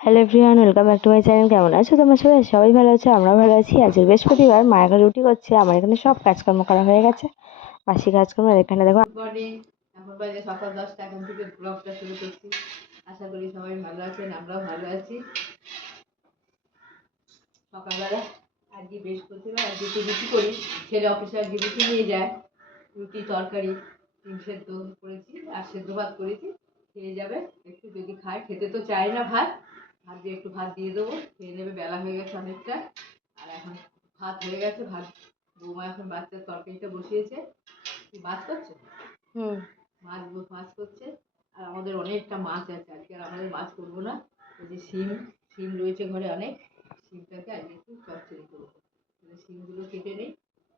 Hello everyone welcome back to my channel কেমন আছো তোমার সবাই? সবাই ভালো আছো আমরাও ভালো আছি। আজকে বৃহস্পতিবার, মা এখন রুটি করছে। আমার এখানে সব কাজকর্ম করা হয়ে গেছে। বাসি কাজকর্ম, আর এখানে দেখো এখন বাজে সকাল দশটা, এখন থেকে ব্লগটা শুরু করছি। আশা করি সবাই ভালো আছেন, আমরাও ভালো আছি। সকালবেলা আজকে বৃহস্পতিবার, আজকে একটু রুটি করি। ছেলে অফিসে আজকে রুটি নিয়ে যায়। রুটি, তরকারি, ডিম সেদ্ধ করেছি, আর সেদ্ধ ভাত করেছি। খেয়ে যাবে। একটু যদি খায়, খেতে তো চায় না ভাত। ভাত দিয়ে একটু ভাত দিয়ে দেবো। খেয়ে নেবে বেলা হয়ে গেছে অনেকটা। আর এখন ভাত হয়ে গেছে ভাত। বৌমা এখন বাচ্চার তরকারিটা বসিয়েছে। কি মাছ করছ? হুম। মাছ মাছ করছে। আর আমাদের অনেকটা মাছ আছে। আজকে আর আমাদের মাছ করব না। ওই যে শিম শিম রয়েছে ঘরে অনেক। শিমটাকে আজকে একটু চচ্চড়ি করব। শিমগুলো কেটে নেই।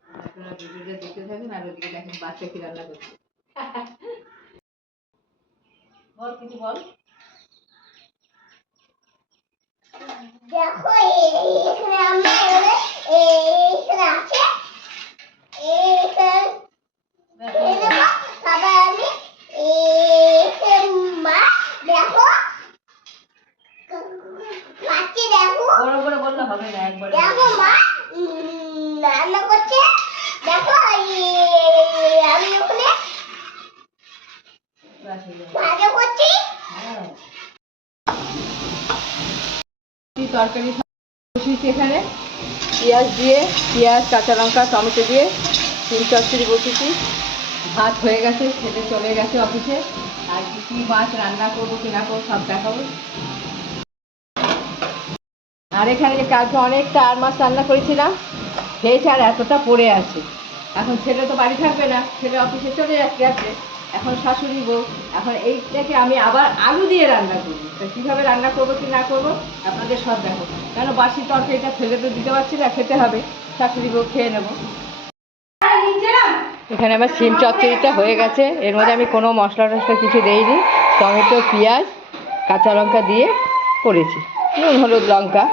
আপনারা ভিডিওটা দেখতে থাকেন আর ওদিকে দেখেন বাচ্চা কি রান্না করছে। বল কিছু বল। দেখো এখানে আমরা এইখানে আছে দেখো মা রান্না করছে। দেখো আমি ওখানে ব্যাস হয়ে যাবে। ভাজা করছি হ্যাঁ। কি তরকারি বসিয়েছি এখানে। পেঁয়াজ দিয়ে, পেঁয়াজ, কাঁচা লঙ্কা, টমেটো দিয়ে, তিন চচ্চড়ি বসিয়েছি। ভাত হয়ে গেছে, খেতে চলে গেছে অফিসে। আর কি কী মাছ রান্না করব কি করব, সব দেখাবো। আর এখানে যে কালকে অনেকটা আর মাছ রান্না করেছিলাম খেয়েছে আর এতটা পড়ে আছে। এখন ছেলে তো বাড়ি থাকবে না, ছেলে অফিসে চলে যাচ্ছে এখন শাশুড়ি বউ এখন এইটাকে আমি আবার আলু দিয়ে রান্না করব। তা কীভাবে রান্না করব কি না করব আপনাদের সব দেখো কেন বাসি তরকারিটা ফেলে তো দিতে পারছি না খেতে হবে। শাশুড়ি বউ খেয়ে নেব। এখানে আমার সিম চচ্চড়িটা হয়ে গেছে। এর মধ্যে আমি কোনো মশলা টশলা কিছু দেইনি। টমেটো পেঁয়াজ কাঁচা লঙ্কা দিয়ে করেছি। নুন হলুদ লঙ্কা।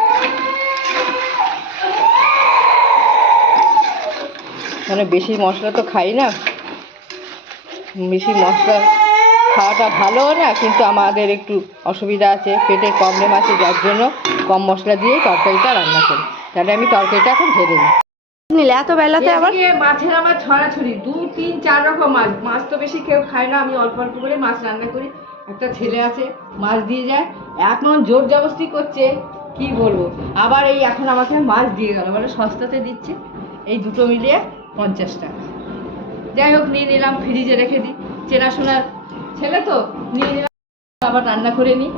মানে বেশি মশলা তো খাই না। বেশি মশলা খাওয়াটা ভালোও না কিন্তু আমাদের একটু অসুবিধা আছে পেটের প্রবলেম আছে যার জন্য কম মশলা দিয়েই তরকারিটা রান্না করি। তাহলে আমি তরকারিটা এখন ভেজে নিই নিলে এত বেলাতে আবার? মাছের আমার ছড়াছড়ি দু তিন চার রকম মাছ। মাছ তো বেশি কেউ খায় না আমি অল্প অল্প করে মাছ রান্না করি। একটা ছেলে আছে মাছ দিয়ে যায় এখন জোর জবস্তি করছে কি বলব? আবার এই এখন আমাকে মাছ দিয়ে গেল মানে সস্তাতে দিচ্ছে এই দুটো মিলিয়ে পঞ্চাশ টাকা। যাই হোক নিয়ে নিলাম ফ্রিজে রেখে দিই। চেনাশোনার ছেলে তো নিয়ে নিলাম আবার রান্না করে নিই।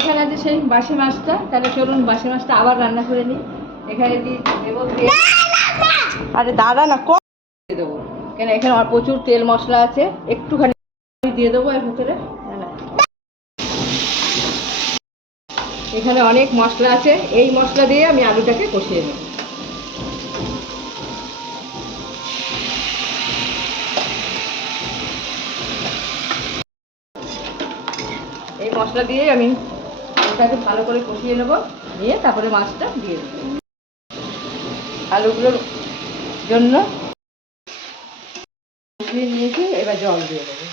এখানে আছে সেই বাসি মাছটা তাহলে চলুন বাসি মাছটা আবার রান্না করে নিই। এখানে দিই দেবো তেল আরে দাঁড়া না কম দিয়ে দেবো। কেন এখানে আমার প্রচুর তেল মশলা আছে একটুখানি দিয়ে দেবো এর ভিতরে। এখানে অনেক মশলা আছে এই মশলা দিয়ে আমি আলুটাকে কষিয়ে নেব। মশলা দিয়ে আমি আলুটাকে ভালো করে কষিয়ে নেব, নিয়ে তারপরে মাছটা দিয়ে দেবো। আলুগুলোর জন্য কষিয়ে নিয়েছি, এবার জল দিয়ে দেবো।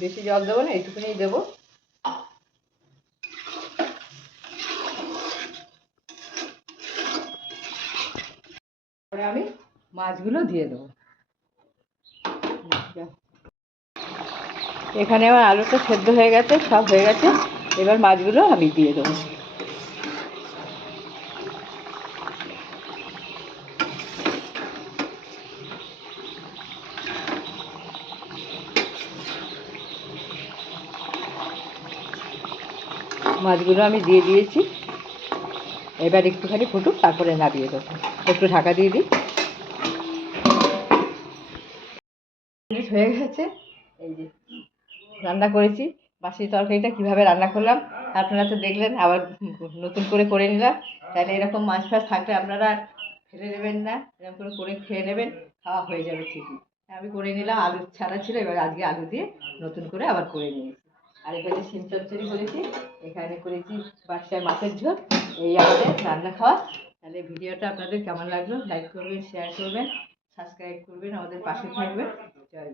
বেশি জল দেবো না এইটুকুনি দেবো। আমি মাছগুলো দিয়ে দেবো। এখানে আমার আলুটা সেদ্ধ হয়ে গেছে, সব হয়ে গেছে। এবার মাছগুলো আমি দিয়ে দেবো। মাছগুলো আমি দিয়ে দিয়েছি। এবার একটুখানি ফুটুক, তারপরে নামিয়ে দেবো। একটু ঢাকা দিয়ে দিই। হয়ে গেছে। এই যে রান্না করেছি। বাসি তরকারিটা কীভাবে রান্না করলাম, আপনারা তো দেখলেন, আবার নতুন করে করে নিলাম। তাহলে এরকম মাছ ফাছ থাকলে আপনারা ফেলে দেবেন না, এরকম করে করে খেয়ে নেবেন, খাওয়া হয়ে যাবে ঠিকই। আমি করে নিলাম আলু ছাড়া ছিল, এবার আজকে আলু দিয়ে নতুন করে আবার করে নিয়েছি। আর এখানে শিম চচ্চড়ি করেছি, এখানে করেছি বাচ্চার মাছের ঝোল, এই আমাদের রান্না খাওয়া। তাহলে ভিডিওটা আপনাদের কেমন লাগল, লাইক করবেন শেয়ার করবেন সাবস্ক্রাইব করবেন, আমাদের পাশে থাকবেন। জয়